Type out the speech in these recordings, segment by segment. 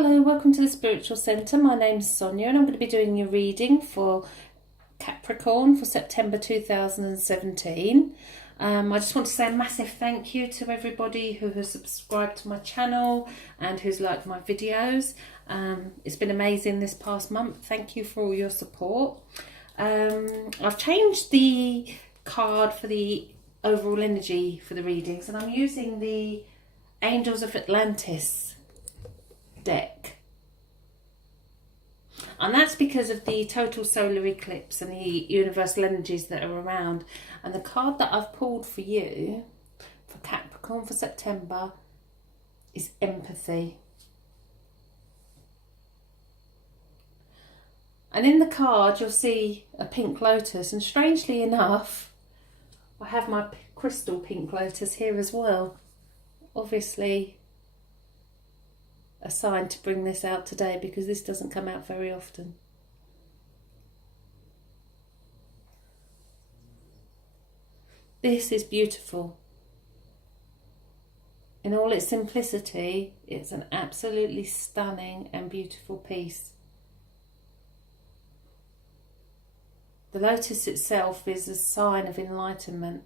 Hello, welcome to the Spiritual Centre. My name's Sonia and I'm going to be doing your reading for Capricorn for September 2017. I just want to say a massive thank you to everybody who has subscribed to my channel and who's liked my videos. It's been amazing this past month. Thank you for all your support. I've changed the card for the overall energy for the readings, and I'm using the Angels of Atlantis deck, and that's because of the total solar eclipse and the universal energies that are around. And the card that I've pulled for you for Capricorn for September is empathy. And in the card you'll see a pink lotus, and strangely enough I have my crystal pink lotus here as well. Obviously a sign to bring this out today, because this doesn't come out very often. This is beautiful. In all its simplicity, it's an absolutely stunning and beautiful piece. The lotus itself is a sign of enlightenment.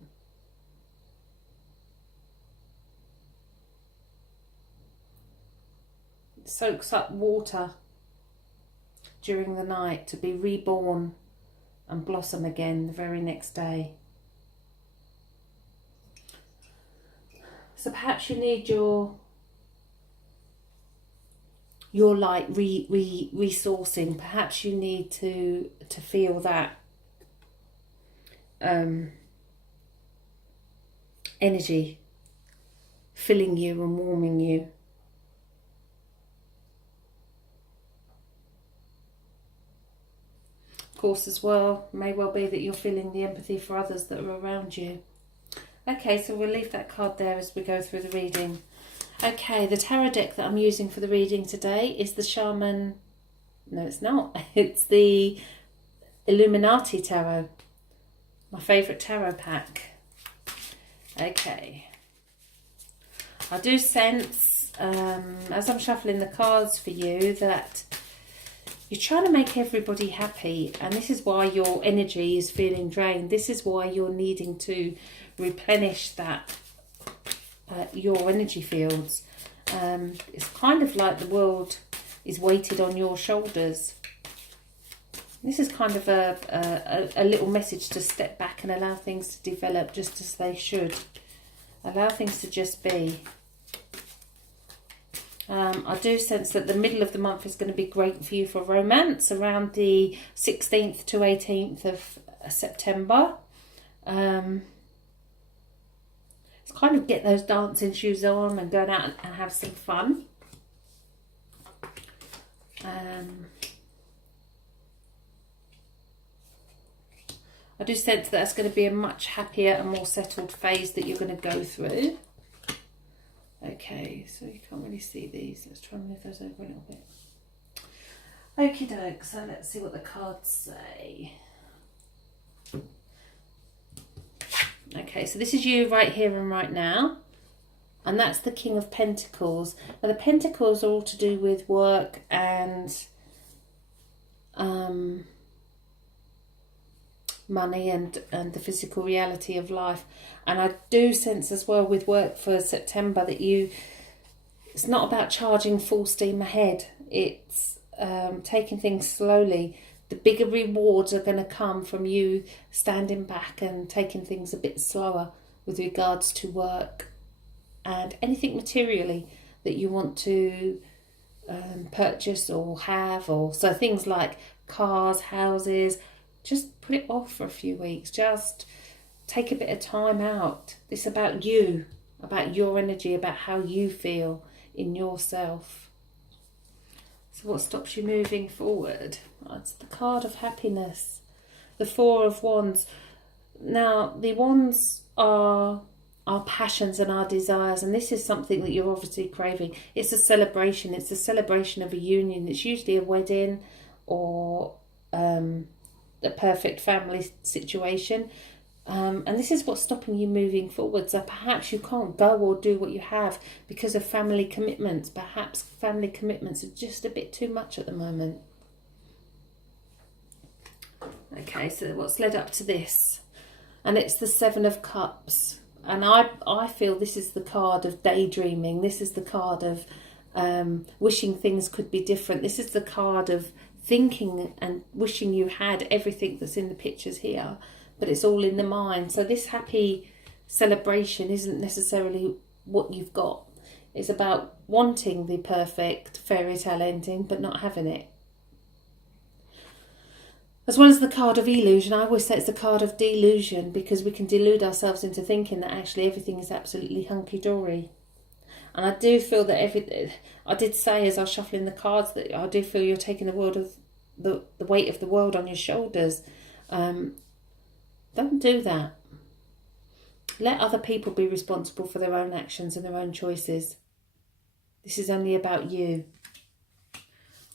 It soaks up water during the night to be reborn and blossom again the very next day. So perhaps you need your light resourcing. Perhaps you need to feel that energy filling you and warming you. Course as well, may well be that you're feeling the empathy for others that are around you. Okay, so we'll leave that card there as we go through the reading. Okay, the tarot deck that I'm using for the reading today is the Shaman. No, it's not. It's the Illuminati Tarot, my favourite tarot pack. Okay, I do sense as I'm shuffling the cards for you that you're trying to make everybody happy, and this is why your energy is feeling drained. This is why you're needing to replenish that your energy fields. It's kind of like the world is weighted on your shoulders. This is kind of a little message to step back and allow things to develop just as they should. Allow things to just be. I do sense that the middle of the month is going to be great for you for romance, around the 16th to 18th of September. It's kind of get those dancing shoes on and going out and have some fun. I do sense that that's going to be a much happier and more settled phase that you're going to go through. Okay, so you can't really see these. Let's try and move those over a little bit. Okie doke, so let's see what the cards say. Okay, so this is you right here and right now. And that's the King of Pentacles. Now the Pentacles are all to do with work and money and the physical reality of life. And I do sense as well with work for September that it's not about charging full steam ahead. It's taking things slowly. The bigger rewards are going to come from you standing back and taking things a bit slower with regards to work and anything materially that you want to purchase or have. Or so things like cars, houses, just put it off for a few weeks. Just take a bit of time out. It's about you, about your energy, about how you feel in yourself. So what stops you moving forward? It's the card of happiness, the Four of Wands. Now, the Wands are our passions and our desires, and this is something that you're obviously craving. It's a celebration. It's a celebration of a union. It's usually a wedding or a perfect family situation. And this is what's stopping you moving forward. So perhaps you can't go or do what you have because of family commitments. Perhaps family commitments are just a bit too much at the moment. Okay, so what's led up to this? And it's the Seven of Cups. And I feel this is the card of daydreaming. This is the card of wishing things could be different. This is the card of thinking and wishing you had everything that's in the pictures here, but it's all in the mind. So this happy celebration isn't necessarily what you've got. It's about wanting the perfect fairy tale ending, but not having it. As well as the card of illusion, I always say it's the card of delusion, because we can delude ourselves into thinking that actually everything is absolutely hunky-dory. And I do feel that I did say as I was shuffling the cards that I do feel you're taking the world of the weight of the world on your shoulders. Don't do that. Let other people be responsible for their own actions and their own choices. This is only about you.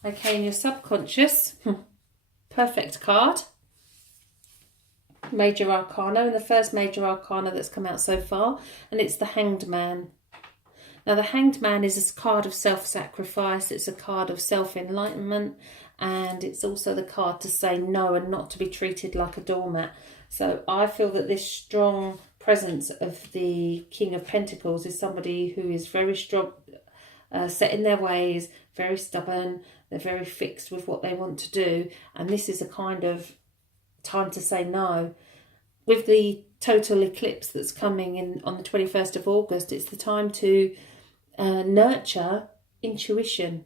Okay, in your subconscious, perfect card. Major Arcana, and the first Major Arcana that's come out so far, and it's the Hanged Man. Now, the Hanged Man is a card of self-sacrifice. It's a card of self-enlightenment, and it's also the card to say no and not to be treated like a doormat. So I feel that this strong presence of the King of Pentacles is somebody who is very strong, set in their ways, very stubborn. They're very fixed with what they want to do, and this is a kind of time to say no. With the total eclipse that's coming in on the 21st of August, it's the time to nurture intuition.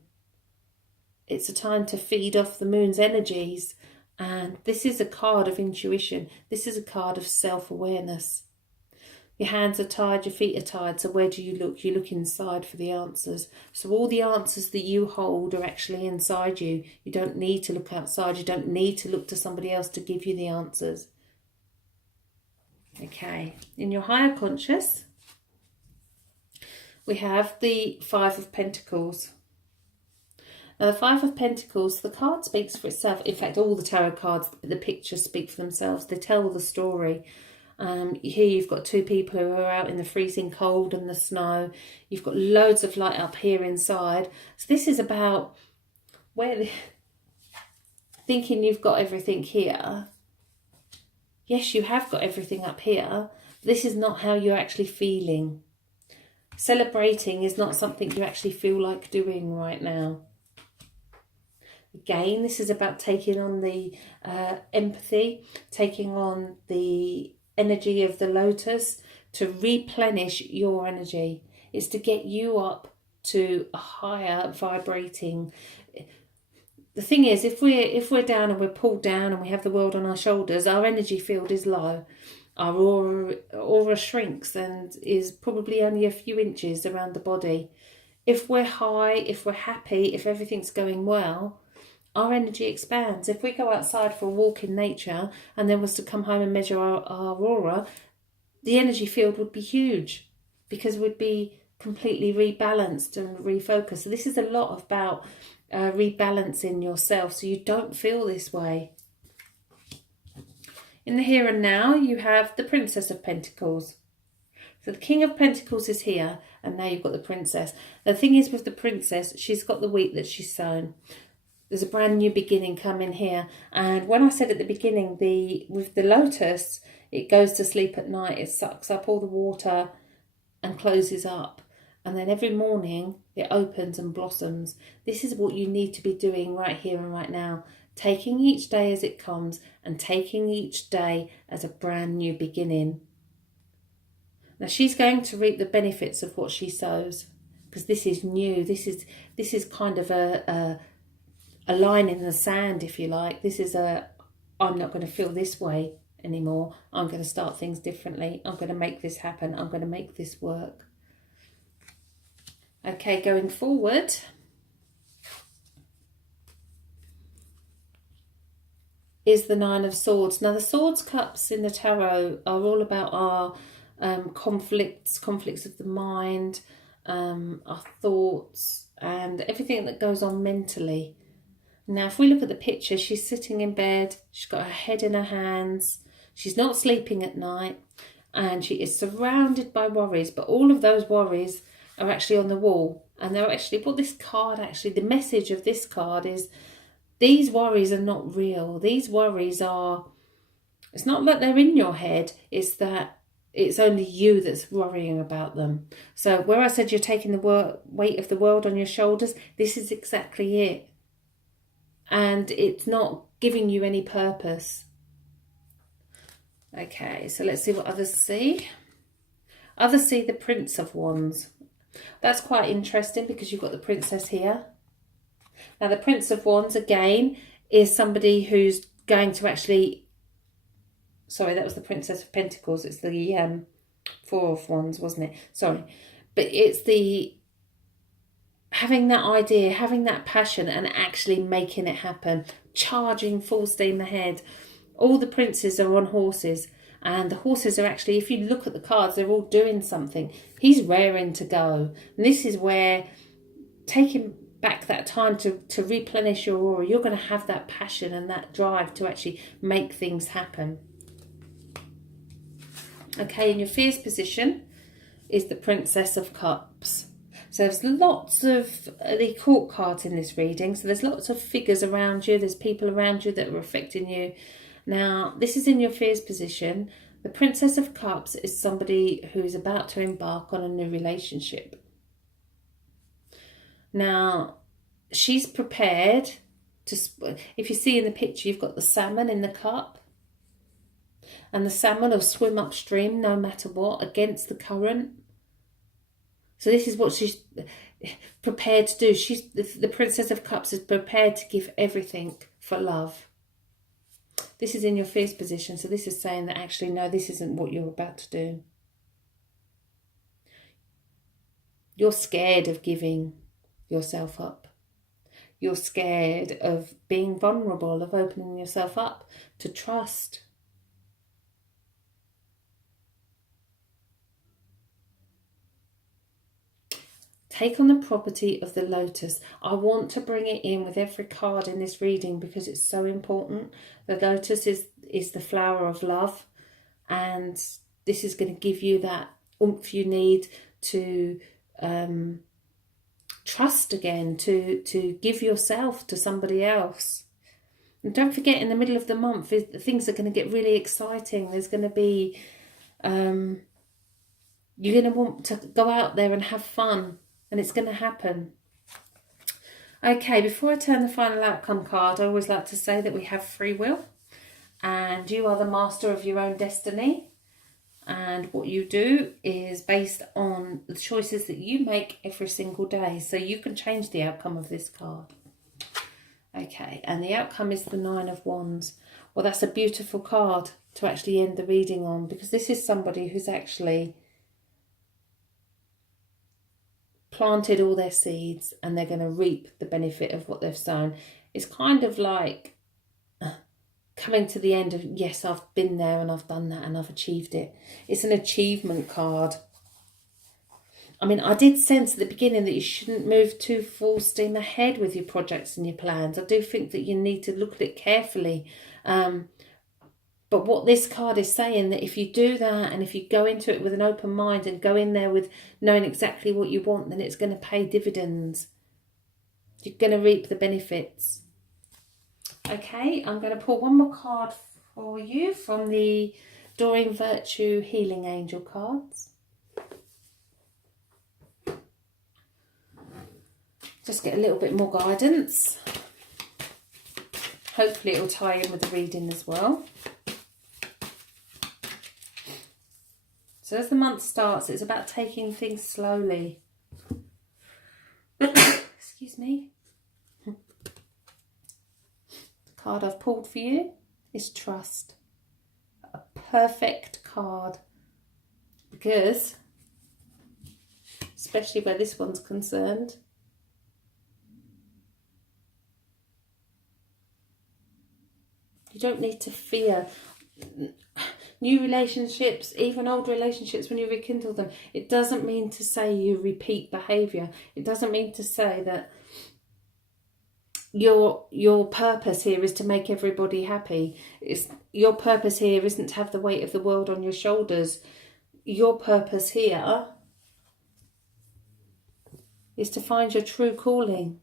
It's a time to feed off the moon's energies, and this is a card of intuition. This is a card of self-awareness. Your hands are tied, your feet are tied, so where do you look? You look inside for the answers. So all the answers that you hold are actually inside you. You don't need to look outside. You don't need to look to somebody else to give you the answers. Okay, in your higher conscious, we have the Five of Pentacles. Now, the Five of Pentacles, the card speaks for itself. In fact, all the tarot cards, the pictures speak for themselves. They tell the story. Here you've got two people who are out in the freezing cold and the snow. You've got loads of light up here inside. So this is about thinking you've got everything here. Yes, you have got everything up here. This is not how you're actually feeling. Celebrating is not something you actually feel like doing right now. Again, this is about taking on the empathy, taking on the energy of the lotus to replenish your energy. It's to get you up to a higher vibrating. The thing is, if we're down and we're pulled down and we have the world on our shoulders, our energy field is low. Our aura shrinks and is probably only a few inches around the body. If we're high, if we're happy, if everything's going well, our energy expands. If we go outside for a walk in nature and then was to come home and measure our aura, the energy field would be huge because we'd be completely rebalanced and refocused. So this is a lot about rebalancing yourself so you don't feel this way. In the here and now, you have the Princess of Pentacles. So the King of Pentacles is here, and now you've got the Princess. The thing is with the Princess, she's got the wheat that she's sown. There's a brand new beginning coming here. And when I said at the beginning, with the lotus, it goes to sleep at night. It sucks up all the water and closes up. And then every morning, it opens and blossoms. This is what you need to be doing right here and right now. Taking each day as it comes and taking each day as a brand new beginning. Now she's going to reap the benefits of what she sows because this is new. This is kind of a line in the sand, if you like. This is I'm not going to feel this way anymore. I'm going to start things differently. I'm going to make this happen. I'm going to make this work. Okay, going forward, is the Nine of Swords. Now the Swords cups in the tarot are all about our conflicts of the mind, our thoughts and everything that goes on mentally. Now if we look at the picture, she's sitting in bed, she's got her head in her hands, She's not sleeping at night, and she is surrounded by worries, but all of those worries are actually on the wall. And they're actually, what this card actually, the message of this card is, these worries are not real. These worries are, it's not that they're in your head, it's that it's only you that's worrying about them. So where I said you're taking the weight of the world on your shoulders, this is exactly it. And it's not giving you any purpose. Okay, so let's see what others see. Others see the Prince of Wands. That's quite interesting because you've got the Princess here. Now the Prince of Wands, again, is somebody who's going to actually... Sorry, that was the Princess of Pentacles. It's the Four of Wands, wasn't it? Sorry. But it's the having that idea, having that passion and actually making it happen. Charging full steam ahead. All the princes are on horses. And the horses are actually, if you look at the cards, they're all doing something. He's raring to go. And this is where taking back that time to replenish your aura, you're going to have that passion and that drive to actually make things happen. Okay, in your fears position is the Princess of Cups. So there's lots of the court cards in this reading. So there's lots of figures around you. There's people around you that are affecting you. Now, this is in your fears position. The Princess of Cups is somebody who is about to embark on a new relationship. Now, she's prepared to... If you see in the picture, you've got the salmon in the cup. And the salmon will swim upstream no matter what, against the current. So this is what she's prepared to do. The Princess of Cups is prepared to give everything for love. This is in your fears position. So this is saying that actually, no, this isn't what you're about to do. You're scared of giving yourself up. You're scared of being vulnerable, of opening yourself up to trust. Take on the property of the Lotus. I want to bring it in with every card in this reading because it's so important. The Lotus is the flower of love, and this is going to give you that oomph you need to trust again, to give yourself to somebody else. And don't forget, in the middle of the month, things are going to get really exciting. There's going to be... you're going to want to go out there and have fun. And it's going to happen. Okay, before I turn the final outcome card, I always like to say that we have free will. And you are the master of your own destiny. And what you do is based on the choices that you make every single day. So you can change the outcome of this card. Okay, and the outcome is the Nine of Wands. Well, that's a beautiful card to actually end the reading on. Because this is somebody who's actually... planted all their seeds and they're going to reap the benefit of what they've sown. It's kind of like coming to the end of, yes, I've been there and I've done that and I've achieved it. It's an achievement card. I mean, I did sense at the beginning that you shouldn't move too full steam ahead with your projects and your plans. I do think that you need to look at it carefully. But what this card is saying, that if you do that and if you go into it with an open mind and go in there with knowing exactly what you want, then it's going to pay dividends. You're going to reap the benefits. Okay, I'm going to pull one more card for you from the Doreen Virtue Healing Angel cards. Just get a little bit more guidance. Hopefully it will tie in with the reading as well. So as the month starts, it's about taking things slowly. Excuse me. The card I've pulled for you is Trust. A perfect card. Because, especially where this one's concerned, you don't need to fear new relationships, even old relationships, when you rekindle them. It doesn't mean to say you repeat behaviour. It doesn't mean to say that your purpose here is to make everybody happy. Your purpose here isn't to have the weight of the world on your shoulders. Your purpose here is to find your true calling.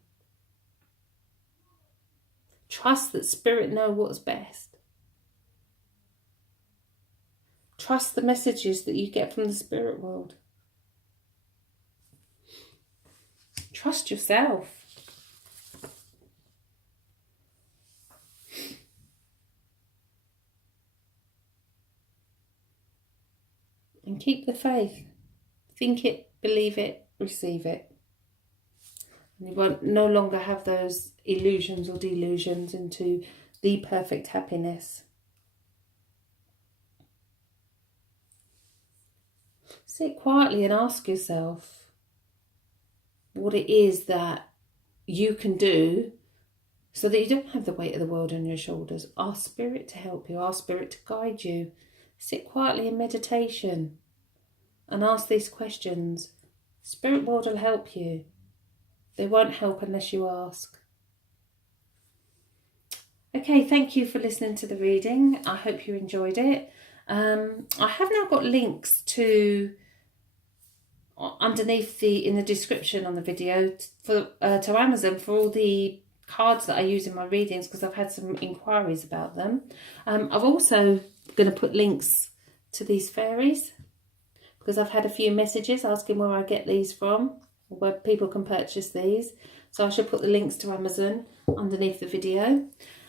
Trust that Spirit know what's best. Trust the messages that you get from the spirit world. Trust yourself. And keep the faith. Think it, believe it, receive it. And you won't no longer have those illusions or delusions into the perfect happiness. Sit quietly and ask yourself what it is that you can do so that you don't have the weight of the world on your shoulders. Ask Spirit to help you. Ask Spirit to guide you. Sit quietly in meditation and ask these questions. Spirit world will help you. They won't help unless you ask. Okay, thank you for listening to the reading. I hope you enjoyed it. I have now got links to underneath in the description on the video to Amazon for all the cards that I use in my readings, because I've had some inquiries about them. I've also going to put links to these fairies, because I've had a few messages asking where I get these from, where people can purchase these. So I should put the links to Amazon underneath the video.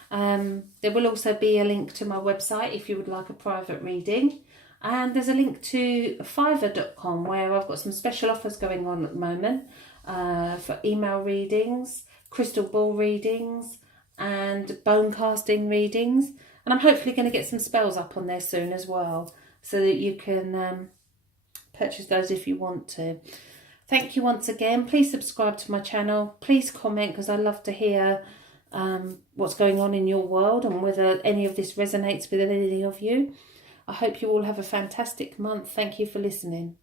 There will also be a link to my website if you would like a private reading. And there's a link to fiverr.com where I've got some special offers going on at the moment for email readings, crystal ball readings and bone casting readings. And I'm hopefully going to get some spells up on there soon as well, so that you can purchase those if you want to. Thank you once again. Please subscribe to my channel. Please comment, because I love to hear what's going on in your world and whether any of this resonates with any of you. I hope you all have a fantastic month. Thank you for listening.